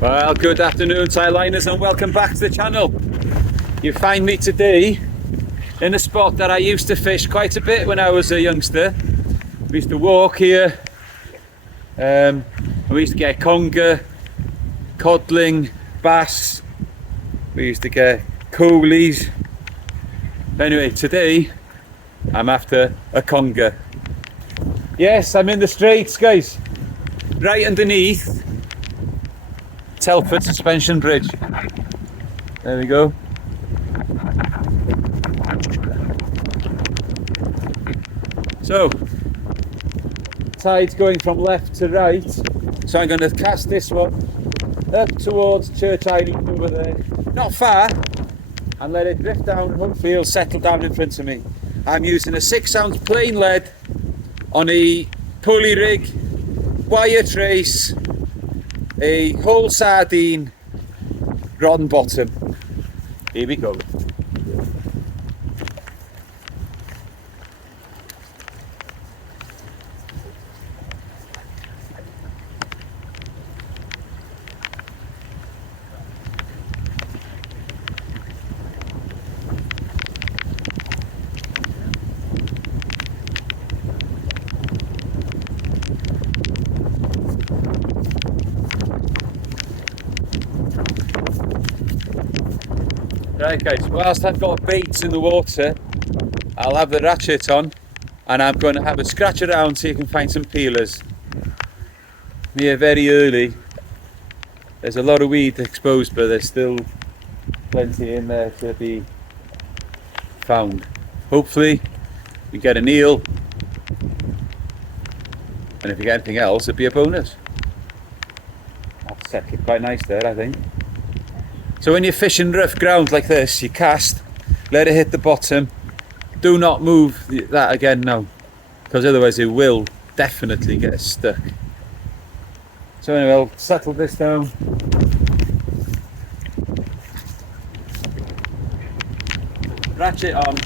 Well, good afternoon, Tightlines, and welcome back to the channel. You find me today in a spot that I used to fish quite a bit when I was a youngster. We used to walk here, and we used to get conger, codling, bass. We used to get coolies. Anyway, today I'm after a conger. Yes, I'm in the Straits, guys, right underneath Telford Suspension Bridge. There we go. So, tide's going from left to right, so I'm going to cast this one up towards Church Island over there, not far, and let it drift down. Hopefully it'll settle down in front of me. I'm using a 6-ounce plain lead on a pulley rig, wire trace, a whole sardine, rod and bottom. Here we go. Right guys, whilst I've got baits in the water, I'll have the ratchet on and I'm going to have a scratch around so you can find some peelers. Here very early, there's a lot of weed exposed, but there's still plenty in there to be found. Hopefully we get an eel, and if we get anything else it'd be a bonus. That's set it quite nice there, I think. So when you're fishing rough ground like this, you cast, let it hit the bottom. Do not move that again now, because otherwise it will definitely get stuck. So anyway, I'll settle this down. Ratchet on.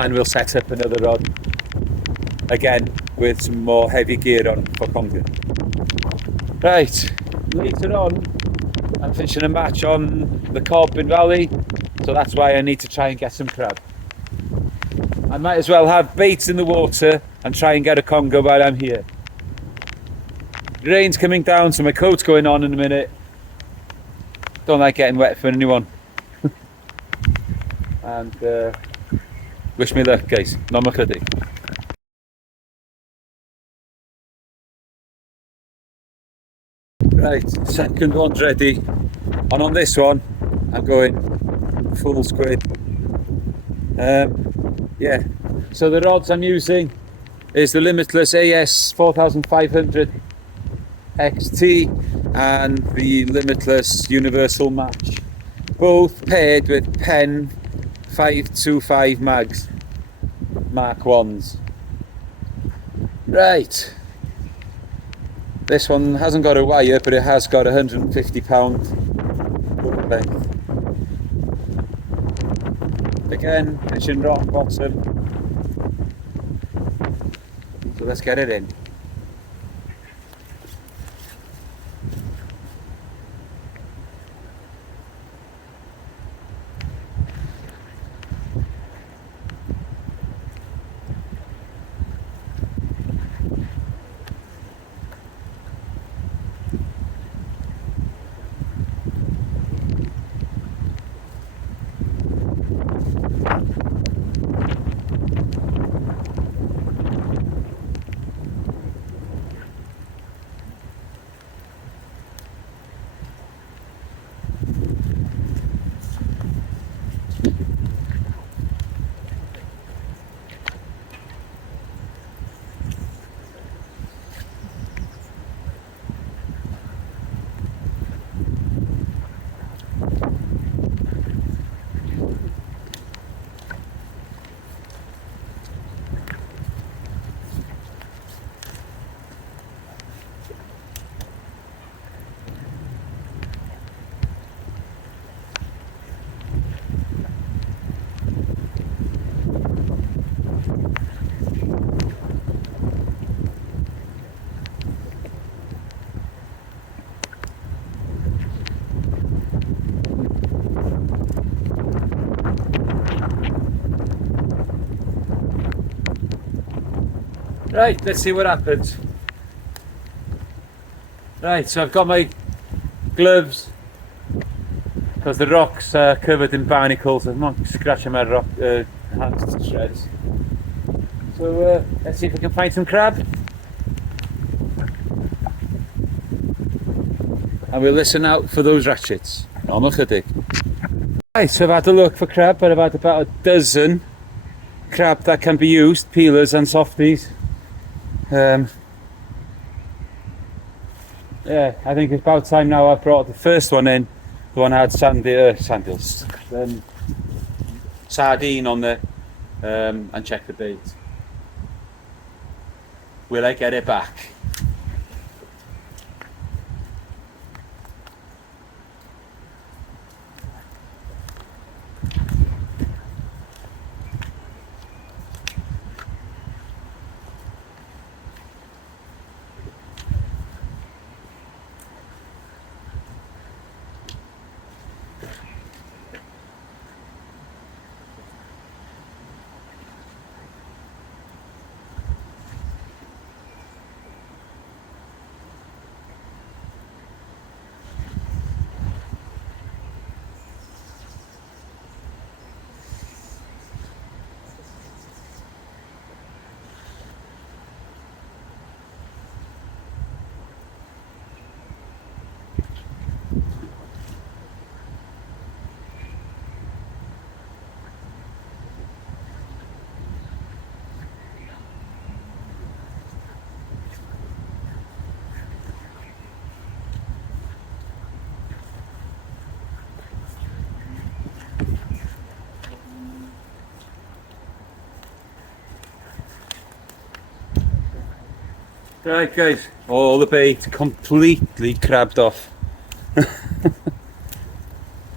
And we'll set up another rod. Again, with some more heavy gear on for conger. Right, later on I'm fishing a match on the Cobb in Valley, so that's why I need to try and get some crab. I might as well have baits in the water and try and get a conger while I'm here. The rain's coming down, so my coat's going on in a minute. Don't like getting wet for anyone. And wish me luck guys, not much I do. Right, second one's ready, and on this one I'm going full squid. Yeah, so the rods I'm using is the Limitless AS 4500 XT and the Limitless Universal Match, both paired with Pen 525 mags, Mark 1s. Right. This one hasn't got a wire, but it has got 150 pound hook length. Again, fishing rock bottom. So let's get it in. Right, let's see what happens. Right, so I've got my gloves because the rock's covered in barnacles. I'm not scratching my rock hands to shreds. So let's see if we can find some crab. And we'll listen out for those ratchets. Right, so I've had a look for crab, but I've had about a dozen crab that can be used, peelers and softies. Yeah, I think it's about time now I brought the first one in. The one I had sardine on there, and check the bait. Will I get it back? Right guys, all the bait completely crabbed off.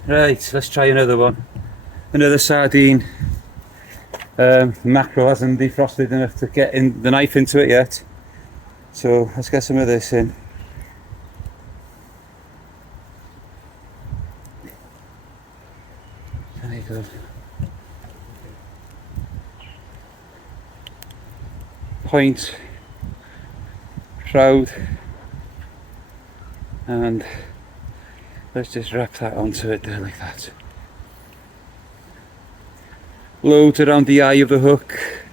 Right, let's try another one. Another sardine. Mackerel hasn't defrosted enough to get in the knife into it yet. So let's get some of this in. There you go. Point. Proud. And let's just wrap that onto it there like that. Load around the eye of the hook.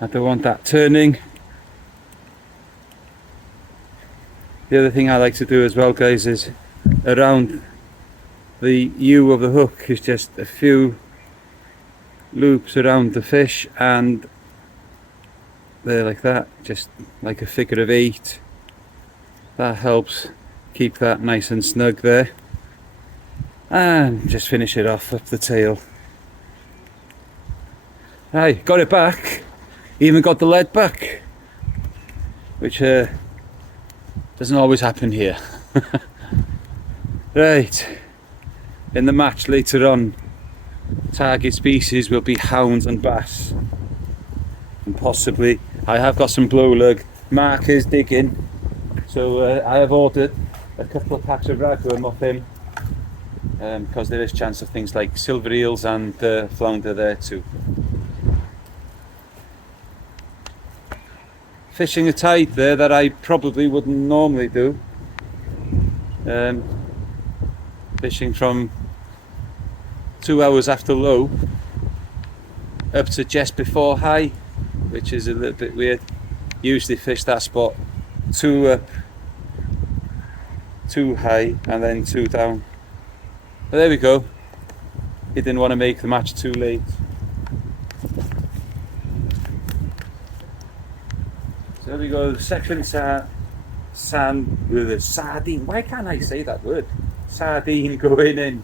I don't want that turning. The other thing I like to do as well guys is around the U of the hook is just a few loops around the fish and there like that, just like a figure of 8. That helps keep that nice and snug there. And just finish it off up the tail. Right, got it back. Even got the lead back, which doesn't always happen here. Right, in the match later on, target species will be hounds and bass, and possibly I have got some blow lug. Mark is digging, so I have ordered a couple of packs of ragworm off him, because there is chance of things like silver eels and flounder there too. Fishing a tide there that I probably wouldn't normally do. Fishing from 2 hours after low up to just before high, which is a little bit weird. Usually fish that spot 2 up, 2 high and then 2 down. But there we go. He didn't want to make the match too late. So there we go, second sand with a sardine. Why can't I say that word? Sardine going in.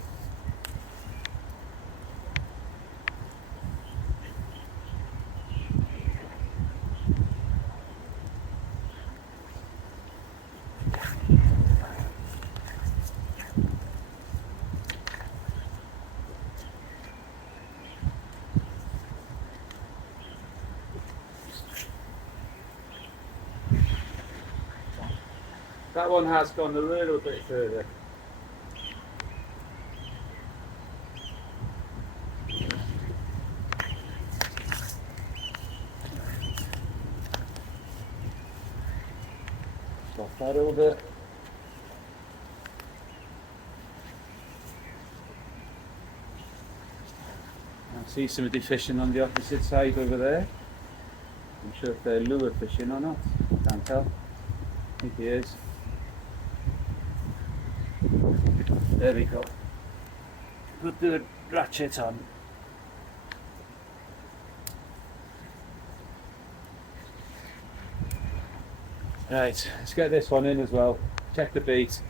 That one has gone a little bit further. Got that over. I see somebody fishing on the opposite side over there. I'm sure if they're lure fishing or not. Can't tell. I think he is. There we go. Put the ratchet on. Right, let's get this one in as well. Check the bait.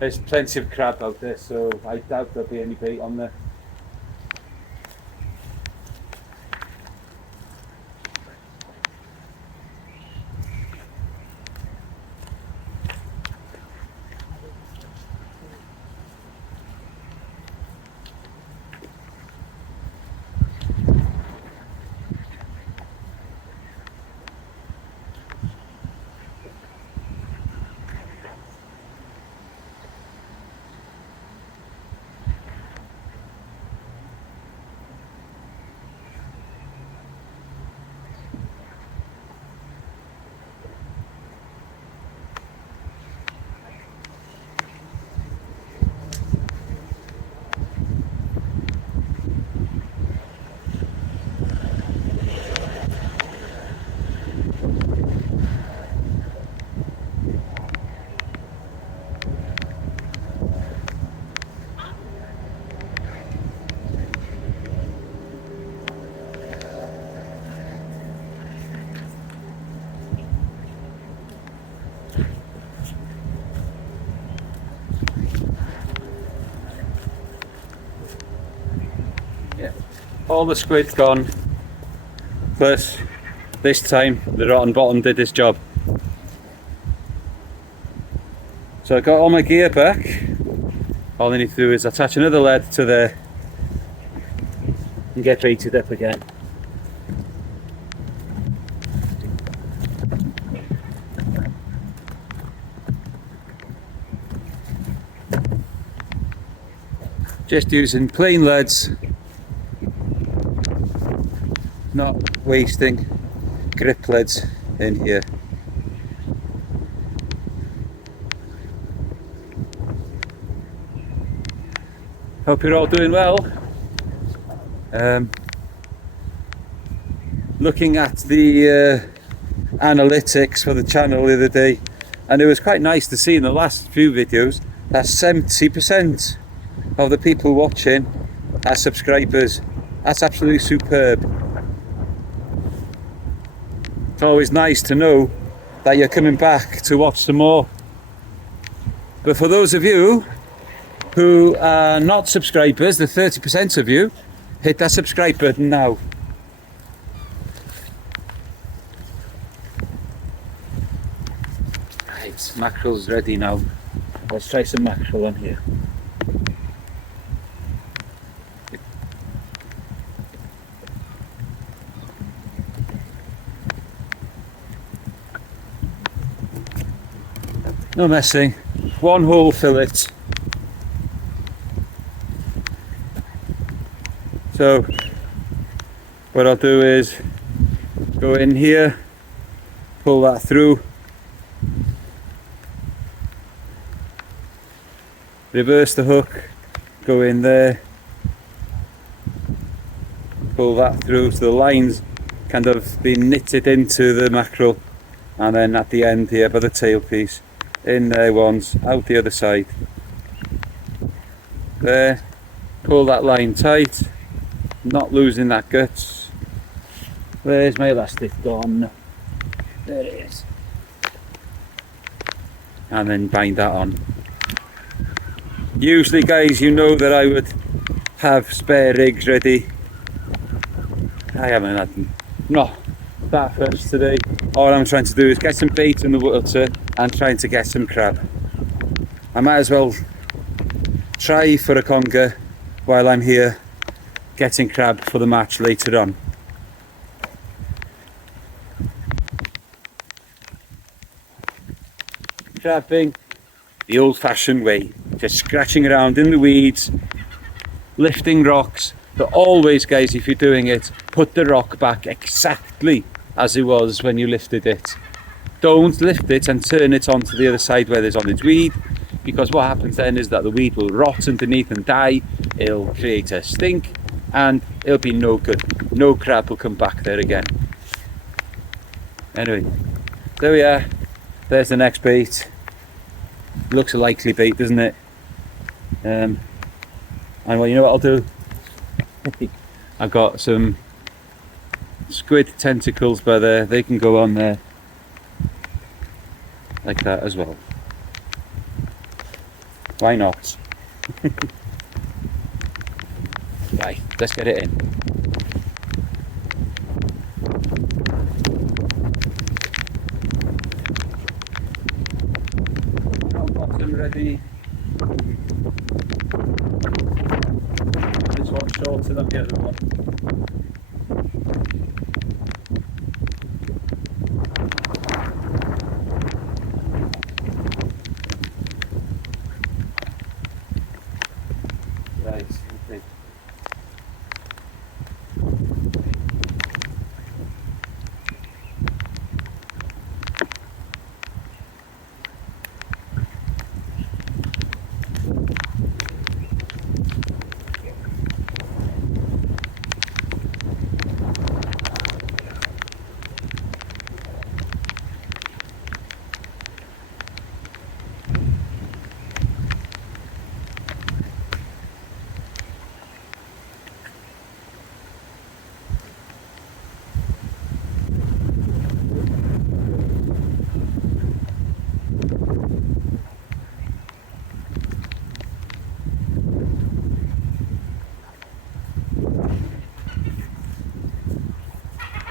There's plenty of crab out there, so I doubt there'll be any bait on there. Yeah, all the squid's gone. Plus, this time the rotten bottom did his job. So I got all my gear back. All I need to do is attach another lead to there and get baited up again. Just using plain leads, not wasting grip leads in here. Hope you're all doing well. Looking at the analytics for the channel the other day, and it was quite nice to see in the last few videos that 70% of the people watching are subscribers. That's absolutely superb. It's always nice to know that you're coming back to watch some more. But for those of you who are not subscribers, the 30% of you, hit that subscribe button now. Right, mackerel's ready now. Let's try some mackerel on here. No messing, one whole fillet. So what I'll do is go in here, pull that through, reverse the hook, go in there, pull that through so the line's kind of been knitted into the mackerel, and then at the end here by the tail piece, in there once, out the other side. There, pull that line tight, not losing that guts. Where's my elastic gone? There it is. And then bind that on. Usually, guys, you know that I would have spare rigs ready. I haven't had them. No, that first today. All I'm trying to do is get some bait in the water and trying to get some crab. I might as well try for a conger while I'm here getting crab for the match later on. Crabbing the old-fashioned way, just scratching around in the weeds, lifting rocks, but always, guys, if you're doing it, put the rock back exactly as it was when you lifted it. don't lift it and turn it onto the other side where there's on its weed, because what happens then is that the weed will rot underneath and die. It'll create a stink and it'll be no good. No crab will come back there again. Anyway, there we are. There's the next bait. Looks a likely bait, doesn't it? And well, you know what I'll do? I've got some squid tentacles by there. They can go on there like that as well. Why not? Right, let's get it in. Got bottom ready. This one's shorter than the other one. Right, okay.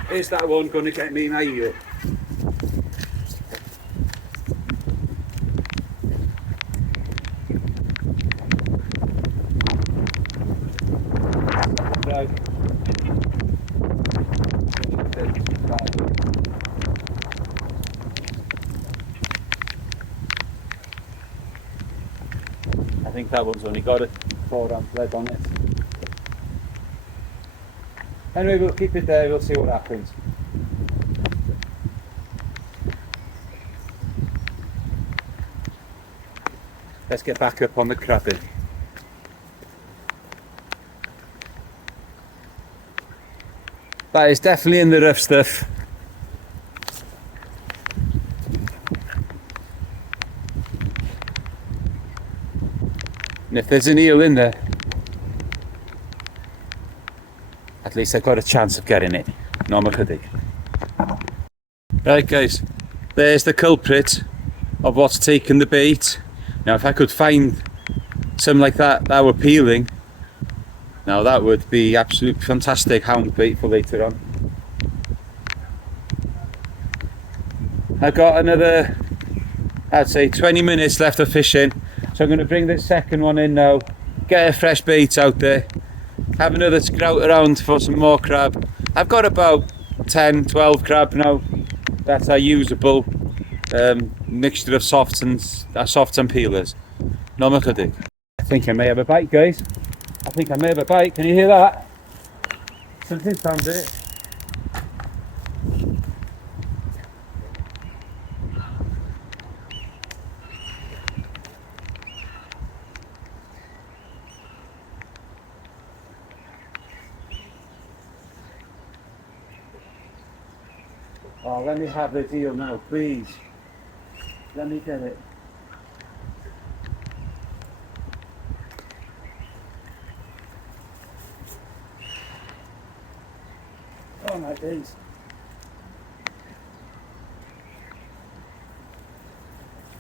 Is that one going to get me my ear? Right. I think that one's only got a 4-ounce lead on it. Anyway, we'll keep it there, we'll see what happens. Let's get back up on the crabbing. That is definitely in the rough stuff. And if there's an eel in there, at least I've got a chance of getting it. No more chydig. Right guys, there's the culprit of what's taken the bait. Now if I could find some like that were peeling, now that would be absolute fantastic hound bait for later on. I've got another, I'd say 20 minutes left of fishing, so I'm going to bring this second one in now, get a fresh bait out there, have another scout around for some more crab. I've got about 10-12 crab now that are usable, mixture of softs and peelers. No more chydig. I think I may have a bite, guys. I think I may have a bite. Can you hear that? Something found it. Oh, let me have the eel now, please. Let me get it. Oh my days.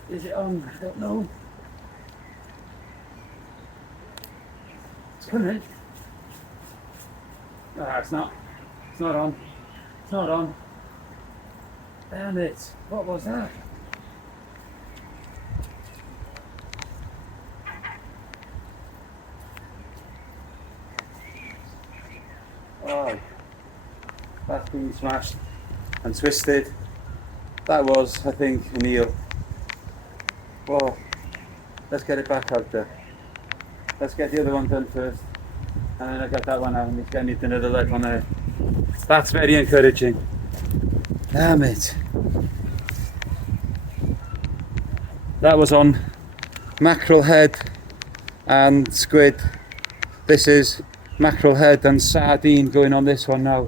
Is it on? I don't know. It's coming. Ah, it's not. It's not on. It's not on. Damn it. What was that? Oh. That's been smashed and twisted. That was, I think, an eel. Whoa. Let's get it back out there. Let's get the other one done first. And then I got that one out and it's getting another leg on there. That's very encouraging. Damn it. That was on mackerel head and squid. This is mackerel head and sardine going on this one now.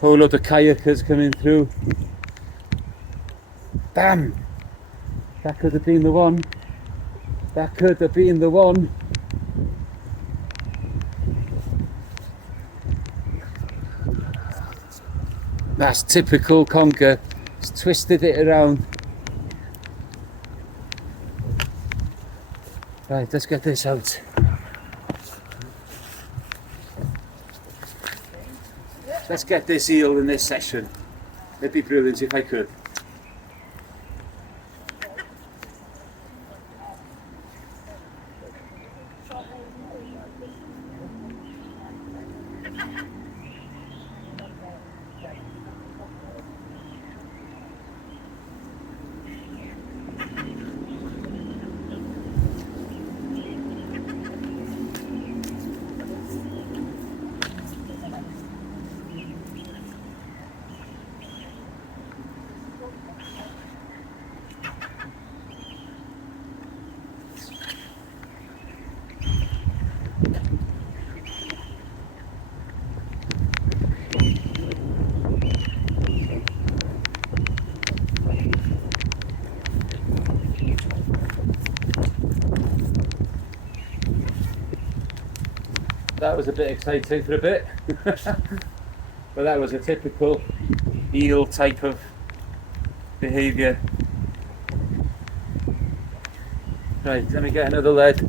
Whole lot of kayakers coming through. Damn! That could have been the one. That could have been the one. That's typical Conger. He's twisted it around. Right, let's get this out. Let's get this eel in this session. It'd be brilliant if I could. That was a bit exciting for a bit, but that was a typical eel type of behaviour. Right, let me get another lead.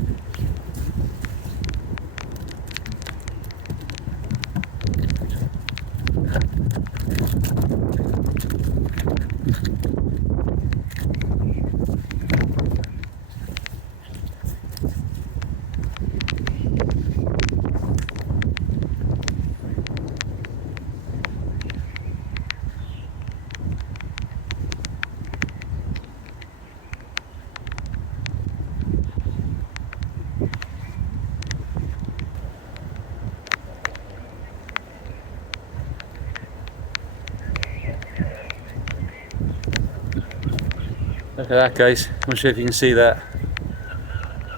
Look at that, guys. I'm not sure if you can see that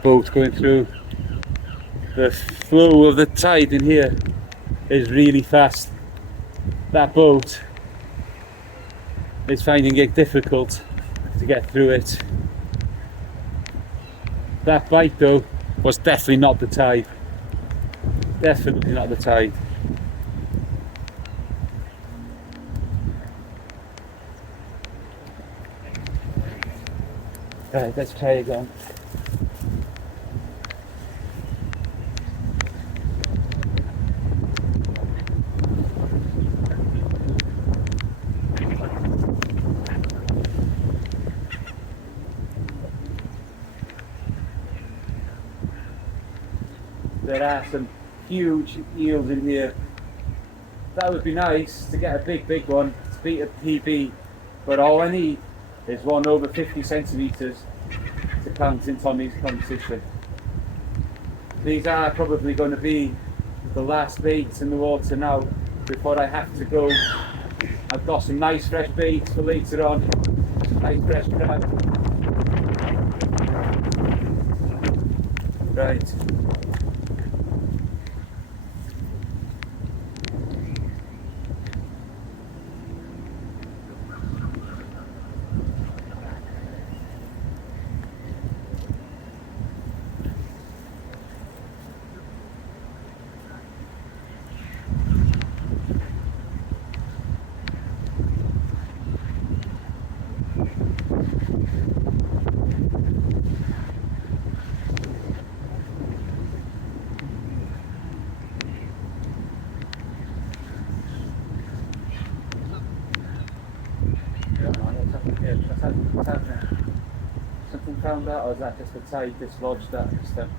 boat going through. The flow of the tide in here is really fast. That boat is finding it difficult to get through it. That bite though was definitely not the tide. Definitely not the tide. Right, let's try again. There are some huge eels in here. That would be nice to get a big one to beat a PB, but all I need is one over 50 centimetres to count in Tommy's competition. These are probably going to be the last baits in the water now before I have to go. I've got some nice fresh baits for later on. Nice fresh crab. Right. Something found out, or is that just the tide dislodged that this time?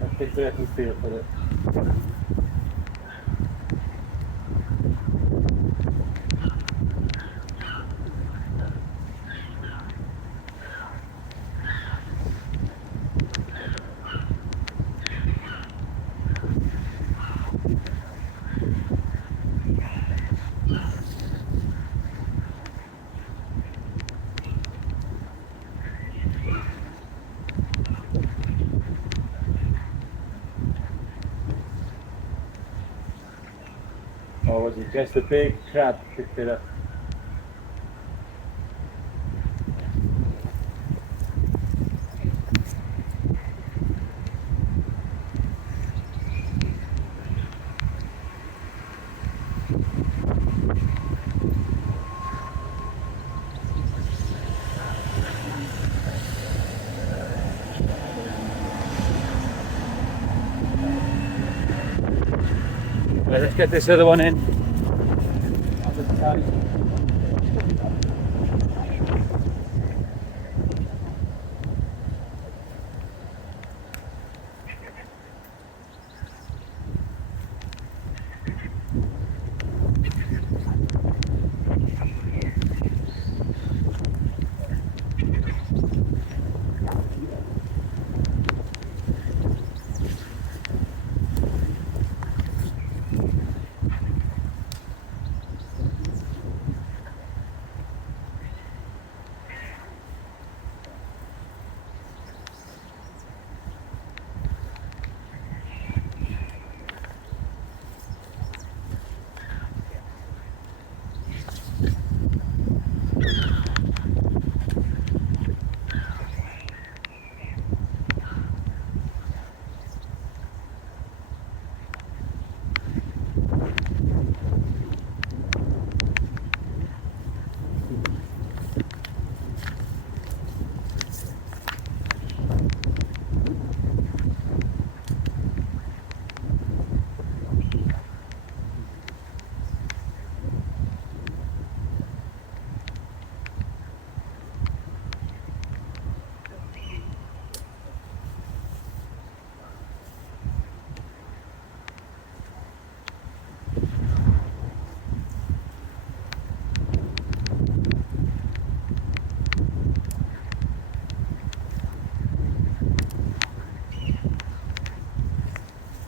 I'll take the rest and feel for it. Or was it just a big crab picked it up? Right, let's get this other one in.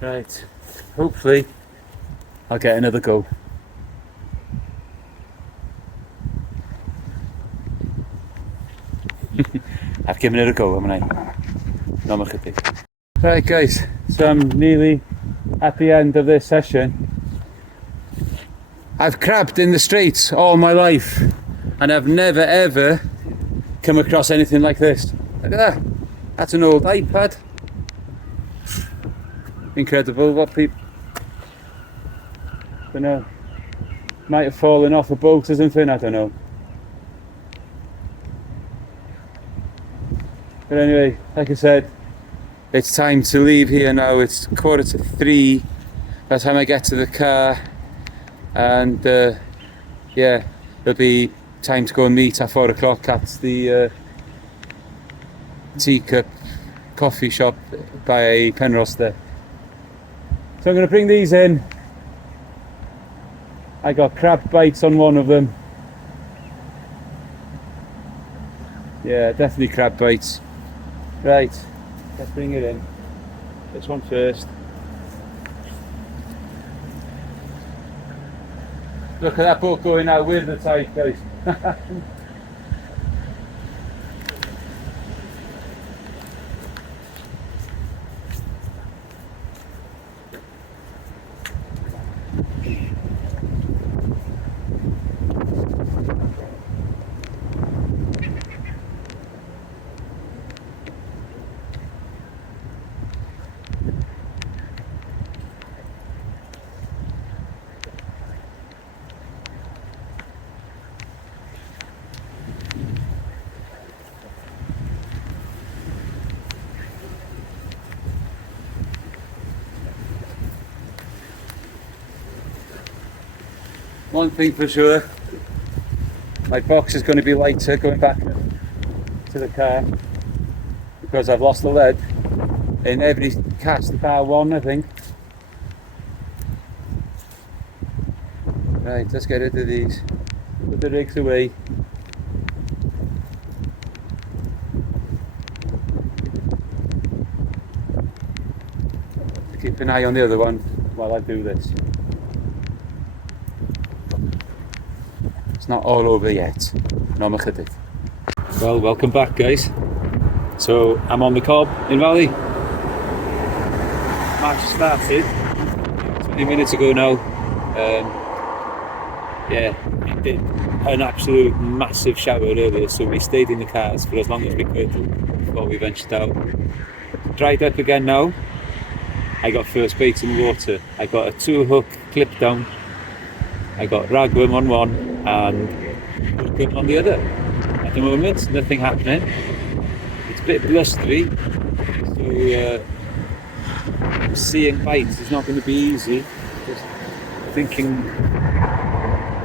Right, hopefully I'll get another go. I've given it a go, haven't I? No, I'm kidding. Right guys, so I'm nearly at the end of this session. I've crabbed in the streets all my life and I've never ever come across anything like this. Look at that, that's an old iPad. Incredible what people, I don't know, might have fallen off a boat or something, I don't know. But anyway, like I said, it's time to leave here now. It's 2:45 by the time I get to the car, and yeah, it'll be time to go and meet at 4 o'clock at the Teacup coffee shop by Penrose there. So I'm going to bring these in. I got crab bites on one of them. Yeah, definitely crab bites. Right, let's bring it in. This one first. Look at that boat going out with the tide, guys. One thing for sure, my box is going to be lighter going back to the car because I've lost the lead in every cast bar one, I think. Right, let's get rid of these. Put the rigs away. Keep an eye on the other one while I do this. Not all over yet. No, well, welcome back guys. So I'm on the Cobb in Valley. Match started 20 minutes ago now. Yeah, it did an absolute massive shower earlier, so we stayed in the cars for as long as we could before we ventured out. Dried up again now. I got first bait in the water. I got a 2-hook clip down. I got ragworm on one and hook on the other. At the moment, nothing happening. It's a bit blustery, so seeing bites is not going to be easy. Just thinking,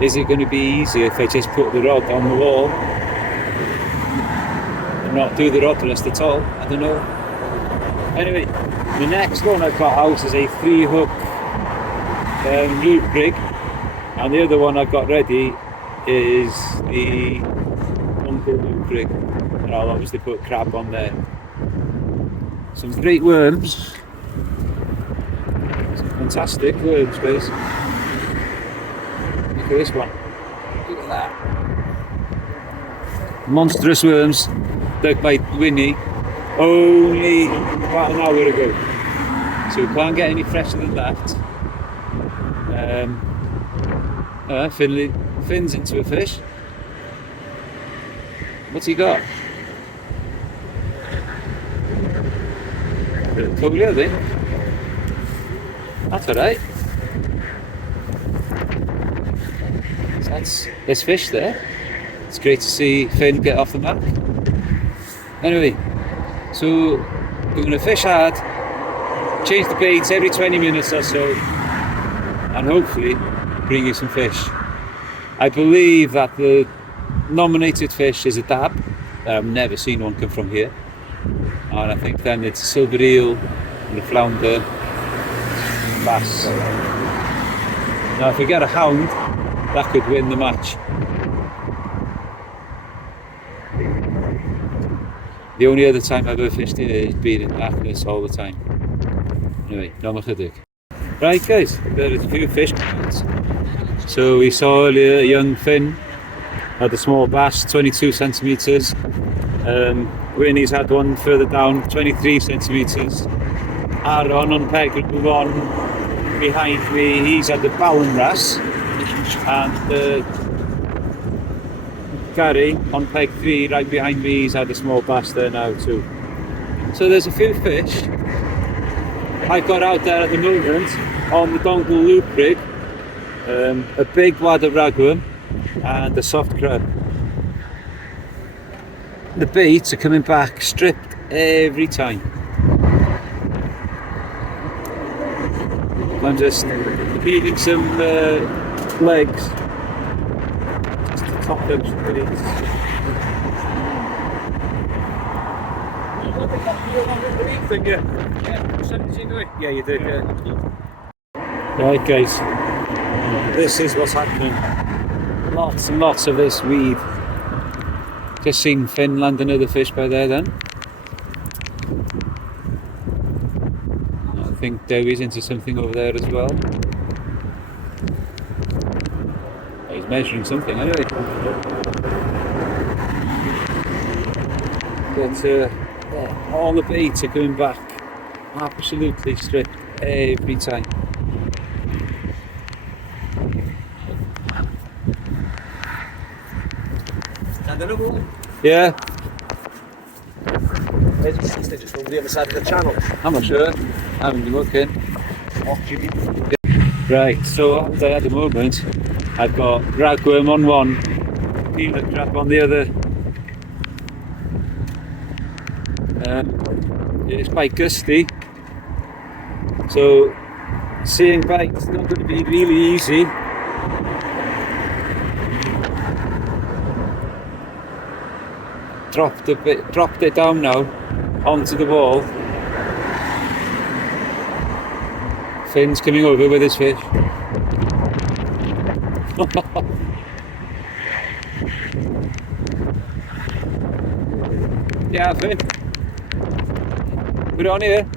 is it going to be easy if I just put the rod on the wall and not do the rod rest at all? I don't know. Anyway, the next one I've got out is a 3-hook loop rig, and the other one I've got ready is the Conger loop rig, and I'll obviously put crab on there. Some great worms. Some fantastic worms, guys. Look at this one. Look at that. Monstrous worms dug by Winnie only about an hour ago. So we can't get any fresher than that. Fins into a fish. What's he got? Little collier, I think. That's alright. There's fish there. It's great to see Finn get off the mark. Anyway, so we're going to fish hard, change the baits every 20 minutes or so, and hopefully bring you some fish. I believe that the nominated fish is a dab. I've never seen one come from here. And I think then it's a silver eel and a flounder, bass. Now if we get a hound, that could win the match. The only other time I've ever fished here has been in darkness all the time. Anyway, no more chydig. Right guys, there's a few fish. So we saw earlier a young fin had a small bass, 22 centimetres. Winnie's had one further down, 23 centimetres. Aaron on peg number 1 behind me, he's had the Ballan wrasse. And Gary on peg 3 right behind me, he's had a small bass there now too. So there's a few fish. I've got out there at the moment on the dongle loop rig, a big wad of ragworm and a soft crab. The baits are coming back stripped every time. I'm just feeding some legs just to top them some baits. Yeah, you did, yeah. Right guys, this is what's happening. Lots and lots of this weed. Just seen Finn land another fish by there then. I think Dewey's into something over there as well. He's measuring something anyway. But all the baits are coming back absolutely stripped every time. Yeah. Where's the sister? Just over the other side of the channel. I'm not sure. I haven't been looking. Right, so at the moment I've got ragworm on one, peanut crab on the other. It's quite gusty, so seeing bites is not going to be really easy. Dropped it down now onto the wall. Finn's coming over with his fish. Yeah, Finn. Put it on here.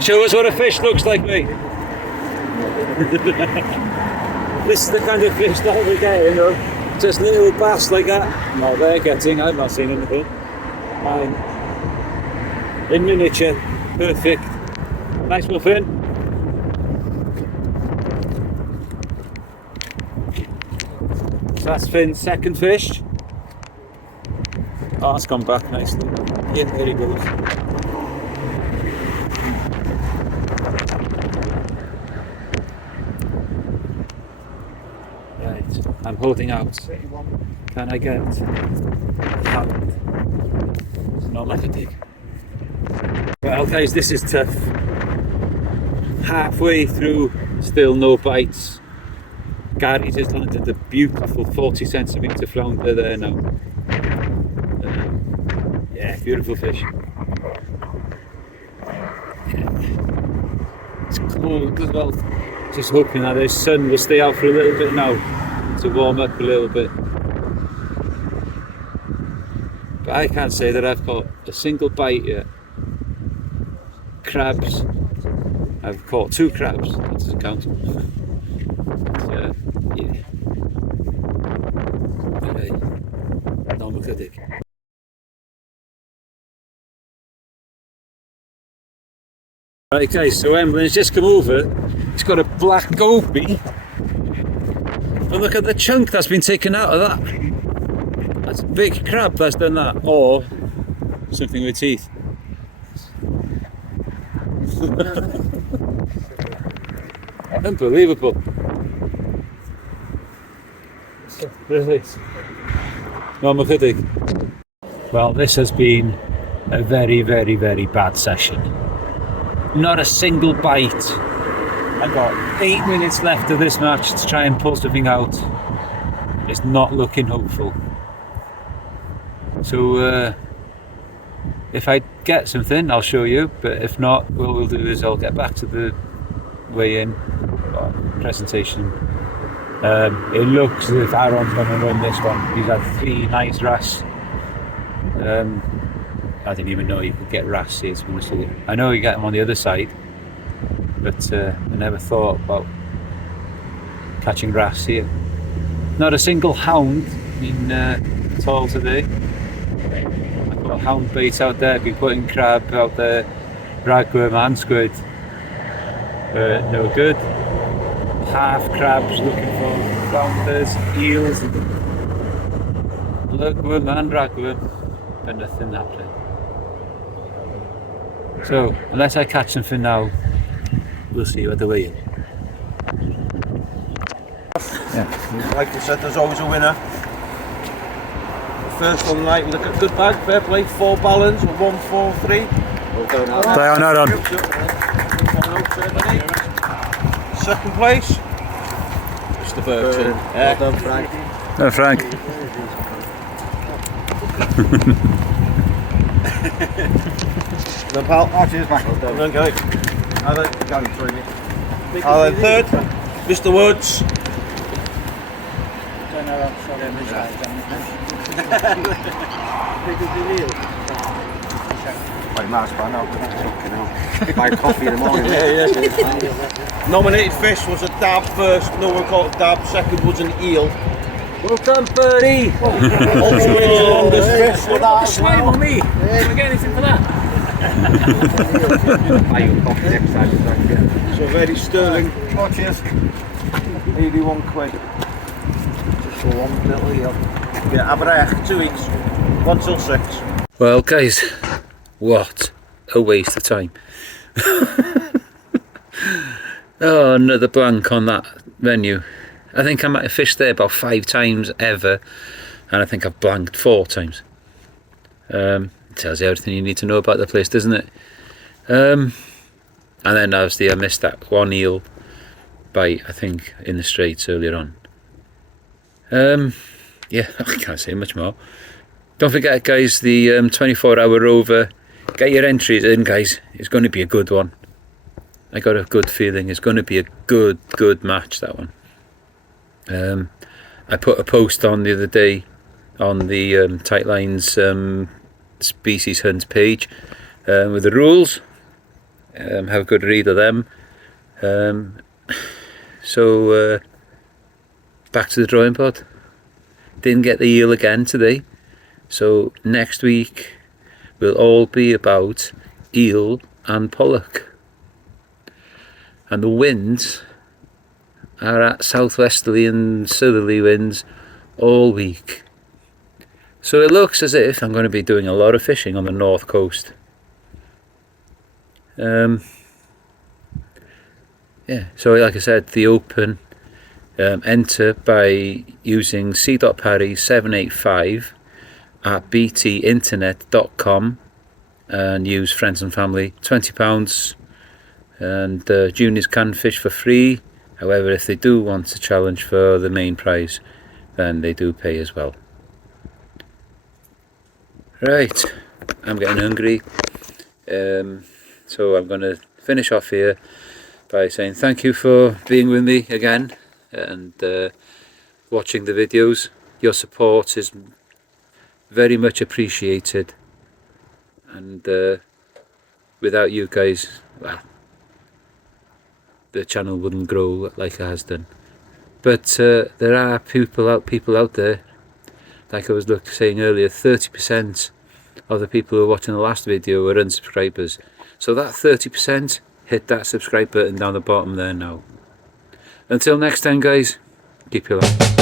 Show us what a fish looks like, mate. This is the kind of fish that we're getting, you know? Just little bass like that. No, they're getting, I've not seen anything. In miniature, perfect. Nice one, Finn. So that's Finn's second fish. Oh, it's gone back nicely. Yeah, there he goes. Right, I'm holding out. Can I get out? Not like a dig. Well guys, this is tough. Halfway through, still no bites. Gary just landed a beautiful 40cm flounder there now. Yeah, beautiful fish. Yeah. It's cold as well. Just hoping that the sun will stay out for a little bit now to warm up a little bit. But I can't say that I've got a single bite yet. Crabs. I've caught 2 crabs. That doesn't count. So, yeah. Okay. Normal dig. Right guys, so Emblin's just come over. It's got a black goby. And look at the chunk that's been taken out of that. That's a big crab that's done that. Or something with teeth. Unbelievable. Really? Normal dig. Well, this has been a very, very, very bad session. Not a single bite. I've got 8 minutes left of this match to try and pull something out. It's not looking hopeful. So if I get something, I'll show you. But if not, what we'll do is I'll get back to the weigh-in presentation. It looks as if Aaron's going to win this one. He's had 3 nice wrasse. I didn't even know you could get wrasse here, to be honest with you. I know you get them on the other side, but I never thought about catching wrasse here. Not a single hound been at all today. I've got hound bait out there, been putting crab out there, ragworm and squid. No good. Half crabs looking for flounders, eels, lugworm and ragworm, but nothing happening. So, unless I catch something now, we'll see you at the weigh-in. Yeah. Like I said, there's always a winner. The first on the night with a good bag, fair play, 4 balance, 143. They are not on. Second place, Mr. Burton. Well done, Frank. No, Frank. Then pal. Oh, cheers, mate. Well done, Gary. And then third, Mr. Woods. Quite nice, but I know. Buy coffee in the morning. Yeah. Nominated fish was a dab first. No one caught a dab. Second was an eel. Well done, birdie! Also the longest fish. What about the slime on me? Do I get anything for that? So very sterling. Oh, cheers. 81 quid. Just for one little eel. Yeah, Abrech, 2 weeks. 1 till 6. Well guys, what a waste of time. Oh, another blank on that venue. I think I might have fished there about 5 times ever, and I think I've blanked 4 times. It tells you everything you need to know about the place, doesn't it? And then obviously I missed that 1 eel bite, I think, in the Straits earlier on. Yeah, I can't say much more. Don't forget guys, the 24-hour Rover, get your entries in guys, it's going to be a good one. I got a good feeling it's going to be a good match, that one. I put a post on the other day on the Tightlines species hunt page with the rules. Have a good read of them. So back to the drawing board. Didn't get the eel again today, so next week will all be about eel and pollock. And the winds are at southwesterly and southerly winds all week. So it looks as if I'm going to be doing a lot of fishing on the north coast. Yeah, so like I said, the open, enter by using c.parry785 at btinternet.com and use friends and family, £20, and juniors can fish for free. However, if they do want a challenge for the main prize, then they do pay as well. Right, I'm getting hungry, so I'm going to finish off here by saying thank you for being with me again and watching the videos. Your support is very much appreciated, and without you guys, well, the channel wouldn't grow like it has done. But there are people out there, like I was saying earlier, 30% of the people who were watching the last video were unsubscribers. So that 30%, hit that subscribe button down the bottom there now. Until next time guys, keep your eye.